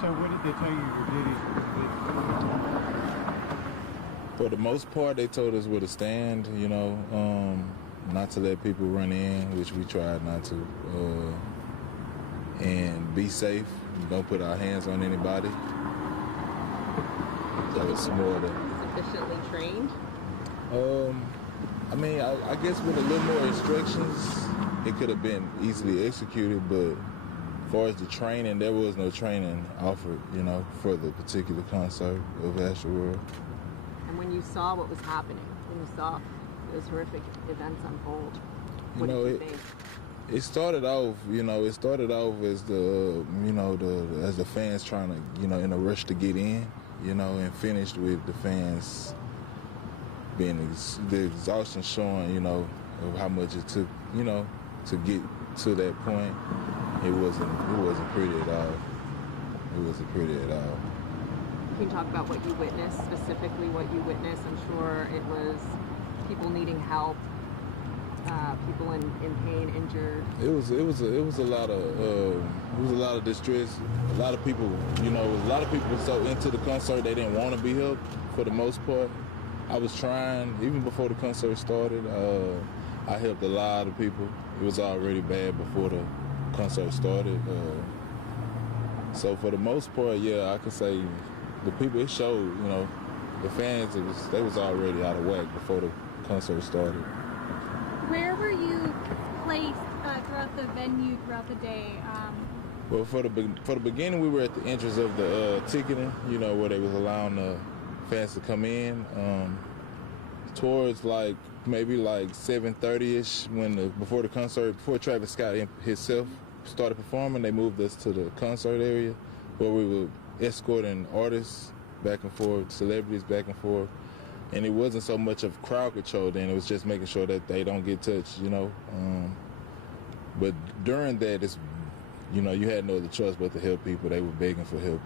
So what did they tell you your duties would be? For the most part, they told us where to stand, not to let people run in, which we tried not to, and be safe. Don't put our hands on anybody. That was some more of the... Sufficiently trained? I guess with a little more instructions, it could have been easily executed, but as far as the training, there was no training offered, for the particular concert of Astroworld. And when you saw what was happening, when you saw those horrific events unfold, what did you think? It started off, as as the fans trying to, in a rush to get in, and finished with the fans being the exhaustion showing, of how much it took, to get to that point. It wasn't pretty at all. It wasn't pretty at all. Can you talk about what you witnessed, specifically what you witnessed? I'm sure it was people needing help, people in pain, injured. It was a lot of distress. A lot of people, were so into the concert they didn't want to be helped for the most part. I was trying, even before the concert started, I helped a lot of people. It was already bad before the concert started. So for the most part, yeah, I could say the people, it showed, the fans, they was already out of whack before the concert started. Where were you placed throughout the venue, throughout the day? Well, for the beginning, we were at the entrance of the ticketing, where they was allowing the fans to come in. Towards maybe 7:30ish, before Travis Scott himself started performing, they moved us to the concert area where we were escorting artists back and forth, celebrities back and forth. And it wasn't so much of crowd control then, it was just making sure that they don't get touched, But during that, you had no other choice but to help people. They were begging for help.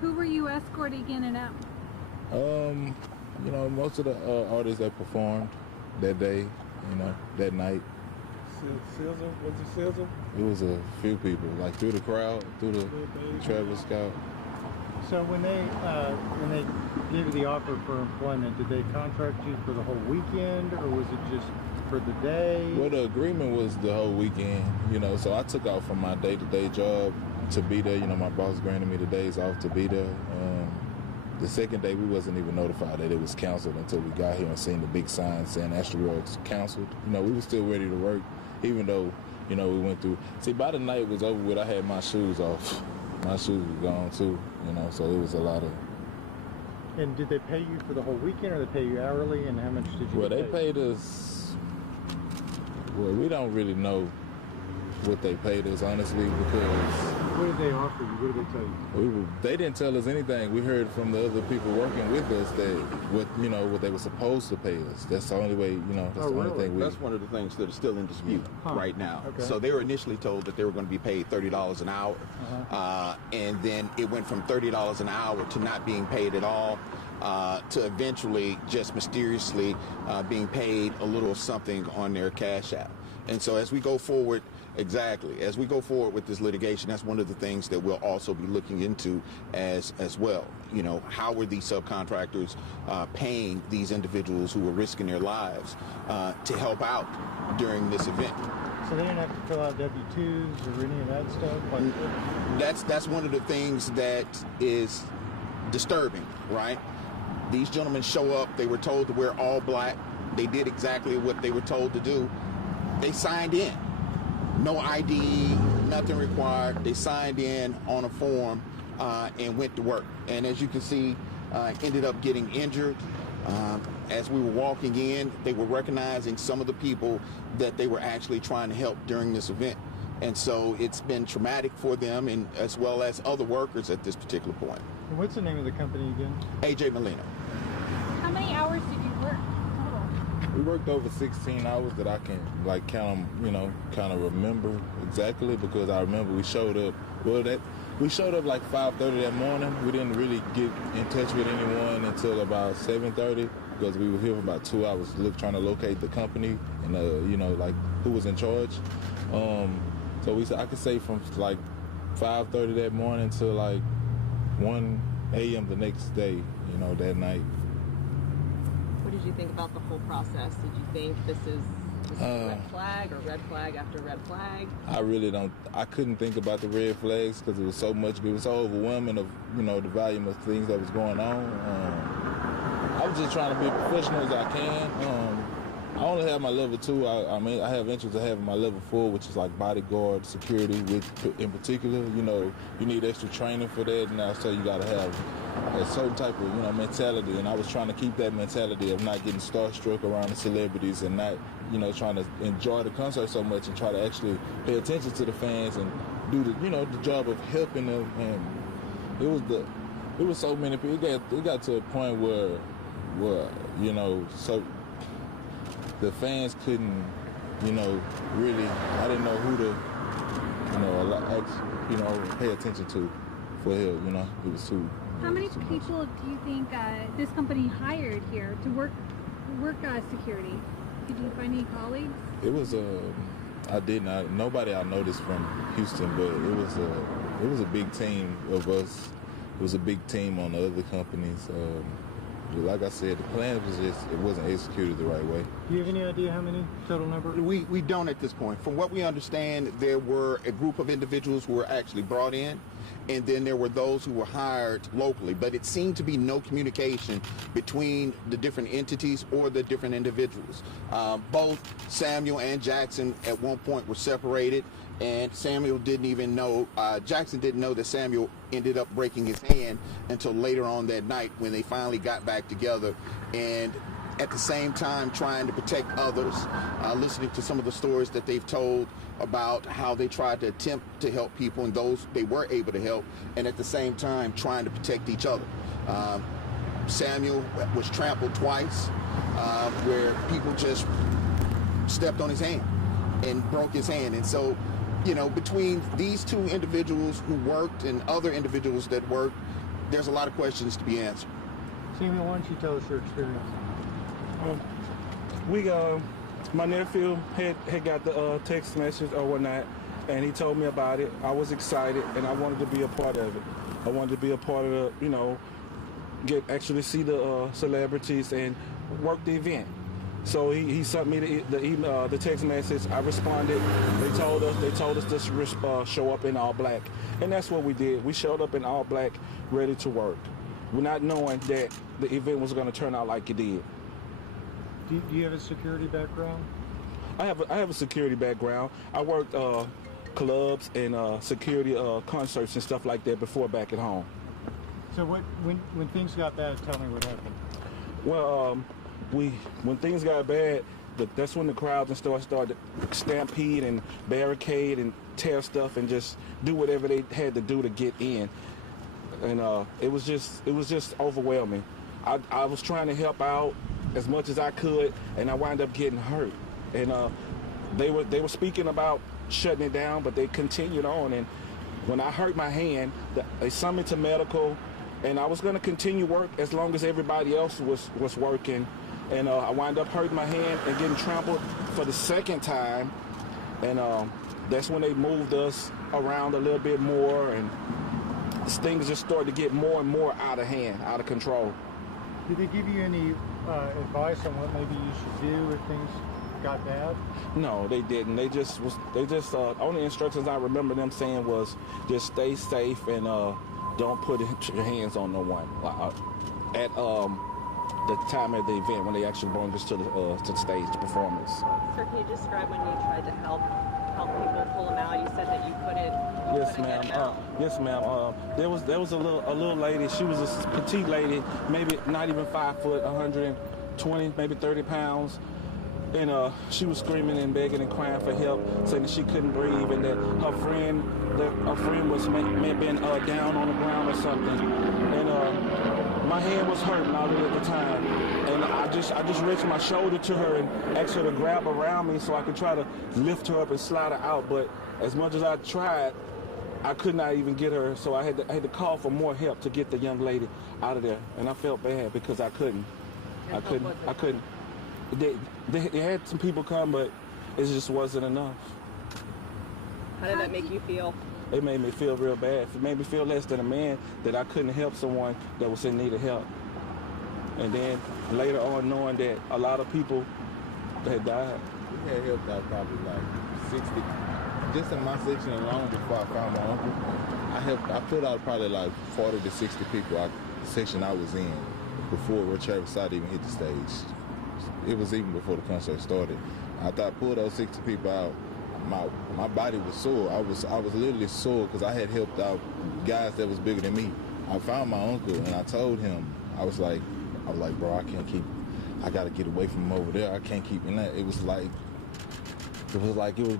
Who were you escorting in and out? Most of the artists that performed that day, that night. Sizzle? Was it Sizzle? It was a few people, through the crowd, through the Travis Scott. So when they gave you the offer for employment, did they contract you for the whole weekend, or was it just for the day? Well, the agreement was the whole weekend, so I took off from my day-to-day job to be there. My boss granted me the days off to be there. The second day, we wasn't even notified that it was canceled until we got here and seen the big sign saying Astroworld's canceled. We were still ready to work, even though, we went through. See, by the night it was over with, I had my shoes off. My shoes were gone too, so it was a lot of... And did they pay you for the whole weekend, or they pay you hourly, and how much did you Well, they pay? paid us... Well, we don't really know what they paid us, honestly, because... What did they offer you? What did they tell you? They didn't tell us anything. We heard from the other people working with us that what they were supposed to pay us. That's the only way, that's the only thing we... That's one of the things that is still in dispute right now. Okay. So they were initially told that they were going to be paid $30 an hour, and then it went from $30 an hour to not being paid at all, to eventually just mysteriously being paid a little something on their Cash App. And so as we go forward, as we go forward with this litigation, that's one of the things that we'll also be looking into as well. How were these subcontractors paying these individuals who were risking their lives to help out during this event? So they didn't have to fill out W-2s or any of that stuff? That's one of the things that is disturbing, right? These gentlemen show up, they were told to wear all black, they did exactly what they were told to do. They signed in. No ID, nothing required. They signed in on a form and went to work. And as you can see, ended up getting injured. As we were walking in, they were recognizing some of the people that they were actually trying to help during this event. And so it's been traumatic for them, and as well as other workers at this particular point. And what's the name of the company again? AJ Molina. How many hours did you work total? We worked over 16 hours that I can kind of remember exactly, because I remember we showed up. We showed up 5:30 that morning. We didn't really get in touch with anyone until about 7:30, because we were here for about 2 hours trying to locate the company and who was in charge. So I could say from 5:30 that morning to like 1 a.m. the next day, you know, that night. What did you think about the whole process? Did you think this is red flag or red flag after red flag? I couldn't think about the red flags because it was so much, it was so overwhelming of, you know, the volume of things that was going on. I was just trying to be as professional as I can. I only have my level 2. I have interest in having my level 4, which is like bodyguard security. In particular, you know, you need extra training for that, and also you got to have a certain type of, you know, mentality. And I was trying to keep that mentality of not getting starstruck around the celebrities and not, you know, trying to enjoy the concert so much and try to actually pay attention to the fans and do the, you know, the job of helping them. And it was so many people. It got to a point where you know, so the fans couldn't, you know, really, I didn't know who to, you know, pay attention to for help, you know. It was too. How many people do you think this company hired here to work security? Did you find any colleagues? It was I did not. Nobody I noticed from Houston, but it was a big team of us. It was a big team on the other companies. Like I said, the plan was just, it wasn't executed the right way. Do you have any idea how many total number? We don't at this point. From what we understand, there were a group of individuals who were actually brought in, and then there were those who were hired locally. But it seemed to be no communication between the different entities or the different individuals. Both Samuel and Jackson at one point were separated, and Samuel didn't even know, Jackson didn't know that Samuel ended up breaking his hand until later on that night when they finally got back together. And at the same time trying to protect others, listening to some of the stories that they've told about how they tried to attempt to help people and those they were able to help, and at the same time trying to protect each other. Samuel was trampled twice, where people just stepped on his hand and broke his hand. And so, you know, between these two individuals who worked and other individuals that worked, there's a lot of questions to be answered. Samuel, why don't you tell us your experience? My nephew had got the text message or whatnot, and he told me about it. I was excited, and I wanted to be a part of it. I wanted to be a part of the, you know, actually see the celebrities and work the event. So he sent me the text message. I responded. They told us to show up in all black, and that's what we did. We showed up in all black, ready to work. We're not knowing that the event was going to turn out like it did. Do you have a security background? I have a security background. I worked clubs and security concerts and stuff like that before back at home. So when things got bad, tell me what happened. Well, when things got bad, that's when the crowds and stores started to stampede and barricade and tear stuff and just do whatever they had to do to get in. And it was just overwhelming. I was trying to help out as much as I could, and I wound up getting hurt. And they were speaking about shutting it down, but they continued on. And when I hurt my hand, they sent me to medical, and I was going to continue work as long as everybody else was working. And I wound up hurting my hand and getting trampled for the second time. And that's when they moved us around a little bit more, and things just started to get more and more out of hand, out of control. Did they give you any advice on what maybe you should do if things got bad? No, they didn't. They just only instructions I remember them saying was just stay safe and don't put your hands on no one. At the time of the event when they actually brought us to the stage, the performance. Sir, can you describe when you tried to help people pull them out? You said that you couldn't. Yes, ma'am. Yes, ma'am. There was a little lady. She was a petite lady, maybe not even 5 foot, 120, maybe 30 pounds. And she was screaming and begging and crying for help, saying that she couldn't breathe and that her friend was been down on the ground or something. And my hand was hurting already at the time, and I just reached my shoulder to her and asked her to grab around me so I could try to lift her up and slide her out. But as much as I tried, I could not even get her. So I had to call for more help to get the young lady out of there, and I felt bad because I couldn't. They had some people come, but it just wasn't enough. How did that make you feel? It made me feel real bad. It made me feel less than a man that I couldn't help someone that was in need of help. And then later on, knowing that a lot of people had died. We had helped out probably like 60, just in my section alone before I found my uncle. I put out probably like 40 to 60 people out the section I was in before Travis Scott even hit the stage. It was even before the concert started. After I pulled those 60 people out, my body was sore. I was literally sore because I had helped out guys that was bigger than me. I found my uncle and I told him, I was like, bro, I gotta get away from him over there. I can't keep in that. It was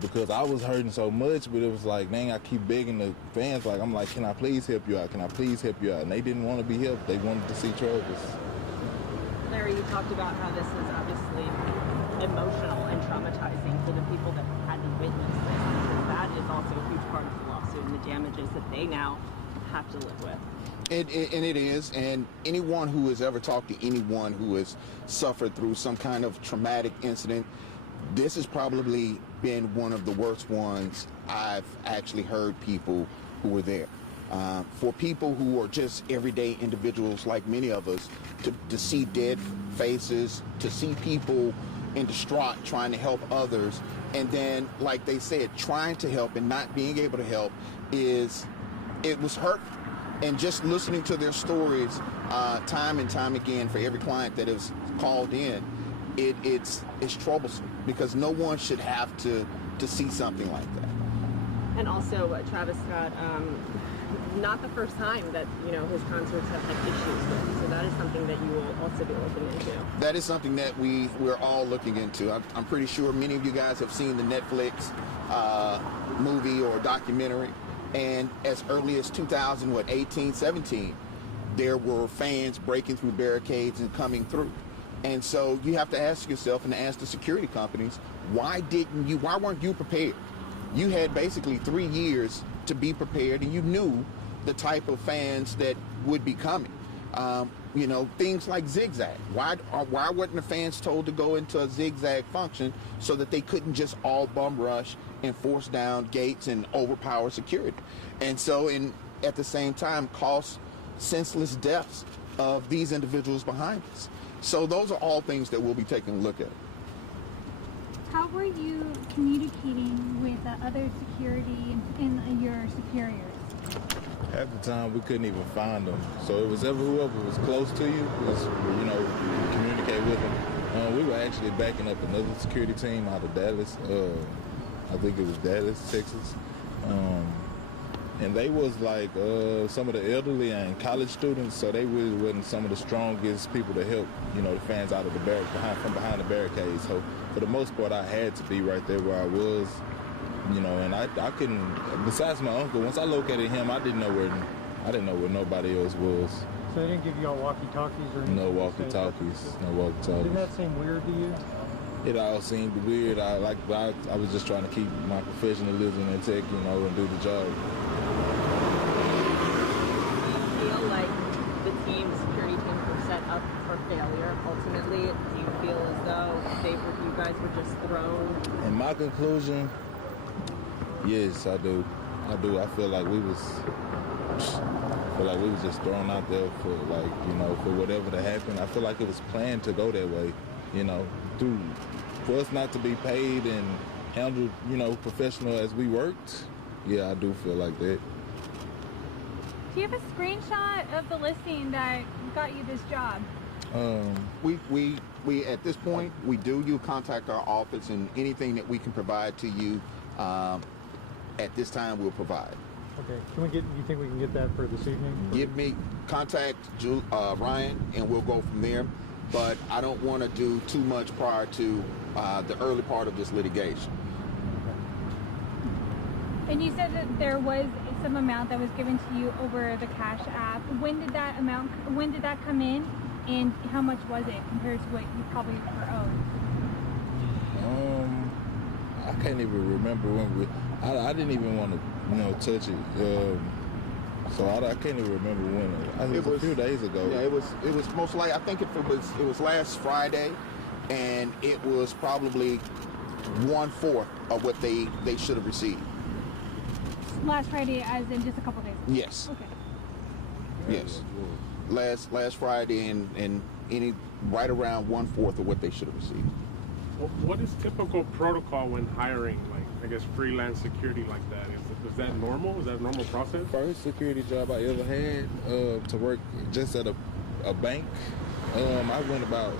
because I was hurting so much, but it was like, dang, I keep begging the fans, like, I'm like, can I please help you out? Can I please help you out? And they didn't want to be helped. They wanted to see Travis. Larry, you talked about how this is obviously emotional and traumatizing for the people that had to witness this, because that is also a huge part of the lawsuit and the damages that they now have to live with. And it is, and anyone who has ever talked to anyone who has suffered through some kind of traumatic incident, this has probably been one of the worst ones I've actually heard people who were there. For people who are just everyday individuals like many of us, to see dead faces, to see people in distraught trying to help others, and then, like they said, trying to help and not being able to help, it was hurtful. And just listening to their stories time and time again for every client that has called in, it's troublesome, because no one should have to see something like that. And also, Travis Scott, not the first time that, his concerts have had issues with. So that is something that you will also be looking into. That is something that we're all looking into. I'm pretty sure many of you guys have seen the Netflix movie or documentary. And as early as 2018, 17, there were fans breaking through barricades and coming through. And so you have to ask yourself and ask the security companies, why weren't you prepared? You had basically 3 years to be prepared, and you knew the type of fans that would be coming. Things like zigzag. Why weren't the fans told to go into a zigzag function so that they couldn't just all bum rush and force down gates and overpower security? And so, at the same time, cause senseless deaths of these individuals behind us. So those are all things that we'll be taking a look at. How were you communicating with other security and your superiors? At the time, we couldn't even find them. So it was whoever was close to you was, communicate with them. We were actually backing up another security team out of Dallas. I think it was Dallas, Texas. And they was like some of the elderly and college students, so they really wasn't some of the strongest people to help, the fans out of the from behind the barricades. So for the most part, I had to be right there where I was. And I couldn't, besides my uncle, once I located him, I didn't know where nobody else was. So they didn't give y'all walkie-talkies or anything? No walkie-talkies. Didn't that seem weird to you? It all seemed weird. I was just trying to keep my professionalism in check, and do the job. Do you feel like the security teams were set up for failure ultimately? Do you feel as though you guys were just thrown? In my conclusion, yes, I do. I feel like we was just thrown out there for for whatever to happen. I feel like it was planned to go that way, for us not to be paid and handled, professional as we worked. Yeah, I do feel like that. Do you have a screenshot of the listing that got you this job? We at this point, we do. You contact our office, and anything that we can provide to you at this time, we'll provide. Okay. You think we can get that for this evening? Contact Ryan, and we'll go from there. But I don't want to do too much prior to the early part of this litigation. And you said that there was some amount that was given to you over the Cash App. When did that come in, and how much was it compared to what you probably were owed? I can't even remember when I didn't even want to, touch it. So I can't even remember when. It was a few days ago. Yeah, it was most likely. I think it was last Friday, and it was probably 1/4 of what they should have received. last Friday, as in just a couple days ago? Yes. Okay. Yes. Last Friday and any right around 1/4 of what they should have received. What is typical protocol when hiring, like, I guess, freelance security like that? Is that normal? Is that a normal process? First security job I ever had to work just at a bank. I went about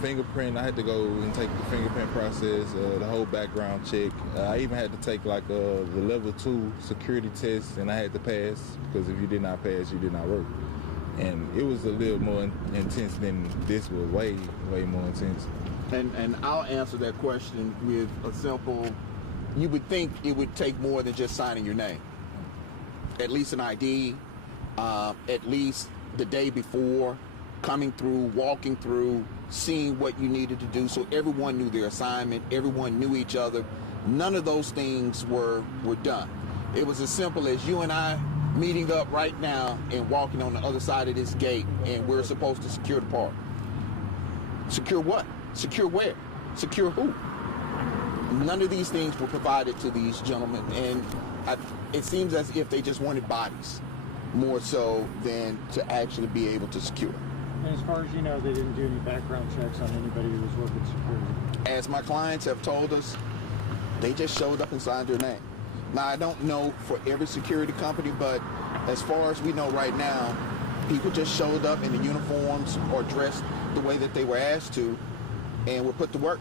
fingerprint. I had to go and take the fingerprint process, the whole background check. I even had to take like the level 2 security test, and I had to pass, because if you did not pass, you did not work. And it was a little more intense than this was. Way more intense. And I'll answer that question with a simple, you would think it would take more than just signing your name. At least an ID, at least the day before, coming through, walking through, seeing what you needed to do, so everyone knew their assignment, everyone knew each other. None of those things were done. It was as simple as you and I meeting up right now and walking on the other side of this gate, and we're supposed to secure the park. Secure what? Secure where? Secure who? None of these things were provided to these gentlemen, and it seems as if they just wanted bodies more so than to actually be able to secure. And as far as you know, they didn't do any background checks on anybody who was working security. As my clients have told us, they just showed up and signed their name. Now, I don't know for every security company, but as far as we know right now, people just showed up in the uniforms or dressed the way that they were asked to, and were put to work.